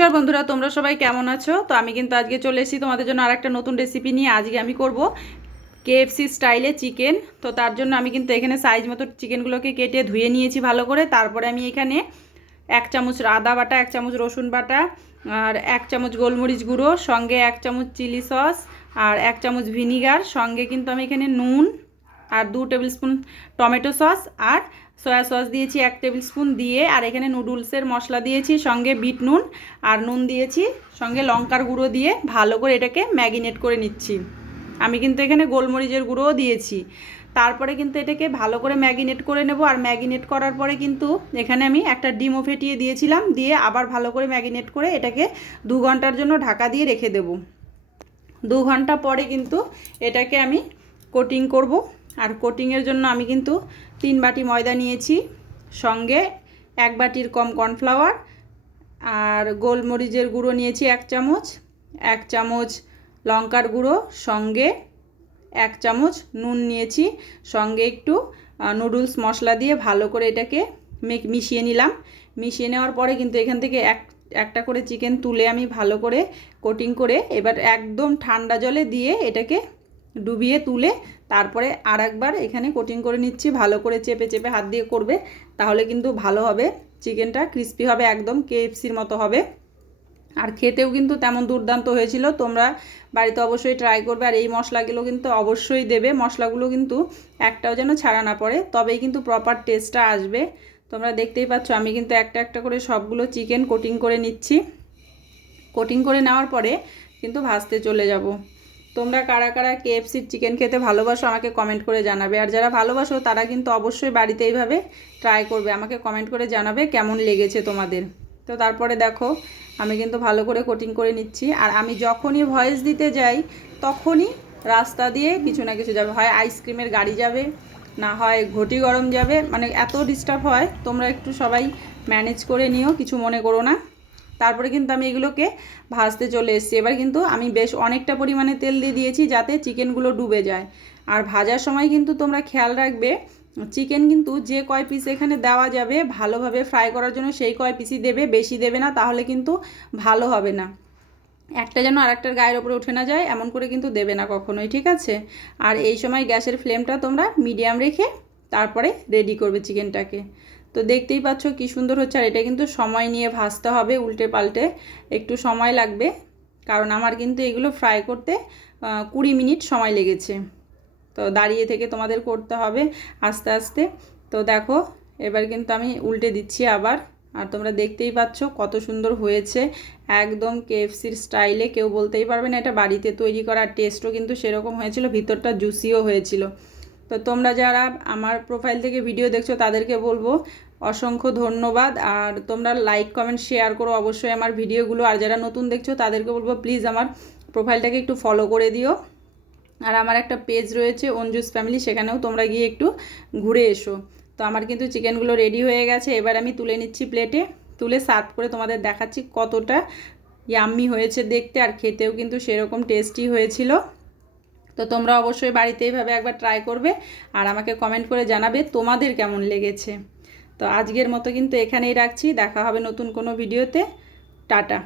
নমস্কার বন্ধুরা, তোমরা সবাই কেমন আছো? তো আমি কিন্তু আজকে চলে এসেছি তোমাদের জন্য আরেকটা নতুন রেসিপি নিয়ে। আজকে আমি করব কেএফসি স্টাইলে চিকেন। তো তার জন্য আমি কিন্তু এখানে সাইজ মতো চিকেনগুলোকে কেটে ধুয়ে নিয়েছি ভালো করে। তারপরে আমি এখানে 1 চামচ আদা বাটা, 1 চামচ রসুন বাটা, আর 1 চামচ গোলমরিচ গুঁড়ো, সঙ্গে 1 চামচ চিলি সস, আর 1 চামচ ভিনিগার, সঙ্গে কিন্তু আমি এখানে নুন আর 2 টেবিল স্পুন টমেটো সস আর সয়া সস দিয়েছি 1 টেবিল স্পুন দিয়ে, আর এখানে নুডলসের মশলা দিয়েছি, সঙ্গে বিট নুন আর নুন দিয়েছি, সঙ্গে লঙ্কার গুঁড়ো দিয়ে ভালো করে এটাকে ম্যারিনেট করে নিচ্ছি। আমি কিন্তু এখানে গোলমরিচের গুঁড়োও দিয়েছি। তারপরে কিন্তু এটাকে ভালো করে ম্যারিনেট করে নেব। আর ম্যারিনেট করার পরে কিন্তু এখানে আমি একটা ডিমও ফেটিয়ে দিয়েছিলাম, দিয়ে আবার ভালো করে ম্যারিনেট করে এটাকে 2 ঘন্টার জন্য ঢাকা দিয়ে রেখে দেব। 2 ঘন্টা পরে কিন্তু এটাকে আমি কোটিং করব। আর কোটিংয়ের জন্য আমি কিন্তু 3 বাটি ময়দা নিয়েছি, সঙ্গে 1 বাটির কম কর্নফ্লাওয়ার, আর গোলমরিচের গুঁড়ো নিয়েছি 1 চামচ, 1 চামচ লঙ্কার গুঁড়ো, সঙ্গে 1 চামচ নুন নিয়েছি, সঙ্গে একটু নুডলস মশলা দিয়ে ভালো করে এটাকে মিশিয়ে নিলাম। মিশিয়ে নেওয়ার পরে কিন্তু এখান থেকে একটা করে চিকেন তুলে আমি ভালো করে কোটিং করে এবার একদম ঠান্ডা জলে দিয়ে এটাকে ডুবিয়ে তুলে তারপরে আরেকবার এখানে কোটিং করে নিচ্ছি। ভালো করে চেপে চেপে হাত দিয়ে করবে, তাহলে কিন্তু ভালো হবে, চিকেনটা ক্রিস্পি হবে, একদম কেএফসির মতো হবে। আর খেতেও কিন্তু তেমন দুর্দান্ত হয়েছিল। তোমরা বাড়িতে অবশ্যই ট্রাই করবে। আর এই মশলাগুলো কিন্তু অবশ্যই দেবে, মশলাগুলো কিন্তু একটাও যেন ছাড়া না পড়ে, তবেই কিন্তু প্রপার টেস্টটা আসবে। তোমরা দেখতেই পাচ্ছ আমি কিন্তু একটা একটা করে সবগুলো চিকেন কোটিং করে নিচ্ছি। কোটিং করে নেওয়ার পরে কিন্তু ভাজতে চলে যাব। তোমরা কারা কারা কেএফসির চিকেন খেতে ভালোবাসো আমাকে কমেন্ট করে জানাবে। আর যারা ভালোবাসো তারা কিন্তু অবশ্যই বাড়িতে এইভাবে ট্রাই করবে, আমাকে কমেন্ট করে জানাবে কেমন লেগেছে তোমাদের। তো তারপরে দেখো আমি কিন্তু ভালো করে কোটিং করে নিচ্ছি। আর আমি যখনই ভয়েস দিতে যাই তখনই রাস্তা দিয়ে কিছু না কিছু যাবে, হয় আইসক্রিমের গাড়ি যাবে, না হয় ঘটি গরম যাবে, মানে এত ডিস্টার্ব হয়। তোমরা একটু সবাই ম্যানেজ করে নিও, কিছু মনে করো না। তারপরে কিন্তু আমি এগুলোকে ভাজতে চলে এসেছি। এবার কিন্তু আমি বেশ অনেকটা পরিমাণে তেল দিয়ে দিয়েছি যাতে চিকেনগুলো ডুবে যায়। আর ভাজার সময় কিন্তু তোমরা খেয়াল রাখবে চিকেন কিন্তু যে কয় পিস এখানে দেওয়া যাবে ভালোভাবে ফ্রাই করার জন্য সেই কয় পিসই দেবে, বেশি দেবে না, তাহলে কিন্তু ভালো হবে না। একটা যেন আরেকটার গায়ের ওপরে উঠে না যায় এমন করে কিন্তু দেবে না কখনোই, ঠিক আছে? আর এই সময় গ্যাসের ফ্লেমটা তোমরা মিডিয়াম রেখে তারপরে রেডি করবে চিকেনটাকে। তো দেখতেই পাচ্ছ কি সুন্দর হচ্ছে। আর এটা কিন্তু সময় নিয়ে ভাজতে হবে, উল্টে পাল্টে একটু সময় লাগবে, কারণ আমার কিন্তু এগুলো ফ্রাই করতে 20 মিনিট সময় লেগেছে। তো দাঁড়িয়ে থেকে তোমাদের করতে হবে আস্তে আস্তে। তো দেখো এবার কিন্তু আমি উল্টে দিচ্ছি আবার। আর তোমরা দেখতেই পাচ্ছ কত সুন্দর হয়েছে, একদম কেএফসির স্টাইলে। কেউ বলতেই পারবে না এটা বাড়িতে তৈরি করার। টেস্টও কিন্তু সেরকম হয়েছিল, ভিতরটা জুসিও হয়েছিল। তো তোমরা যারা আমার প্রোফাইল থেকে ভিডিও দেখছো তাদেরকে বলবো অসংখ্য ধন্যবাদ। আর তোমরা লাইক কমেন্ট শেয়ার করো অবশ্যই আমার ভিডিওগুলো। আর যারা নতুন দেখছো তাদেরকে বলবো প্লিজ আমার প্রোফাইলটাকে একটু ফলো করে দিও। আর আমার একটা পেজ রয়েছে অঞ্জুস ফ্যামিলি, সেখানেও তোমরা গিয়ে একটু ঘুরে এসো। তো আমার কিন্তু চিকেনগুলো রেডি হয়ে গেছে। এবার আমি তুলে নিচ্ছি প্লেটে, তুলে সার্ভ করে তোমাদের দেখাচ্ছি কতটা ইয়াম্মি হয়েছে দেখতে, আর খেতেও কিন্তু সেরকম টেস্টি হয়েছিল। তো তোমরা অবশ্যই বাড়িতে এইভাবে একবার ট্রাই করবে আর আমাকে কমেন্ট করে জানাবে তোমাদের কেমন লেগেছে। তো আজকের মতো কিন্তু এখানেই রাখছি, দেখা হবে নতুন কোনো ভিডিওতে। টাটা।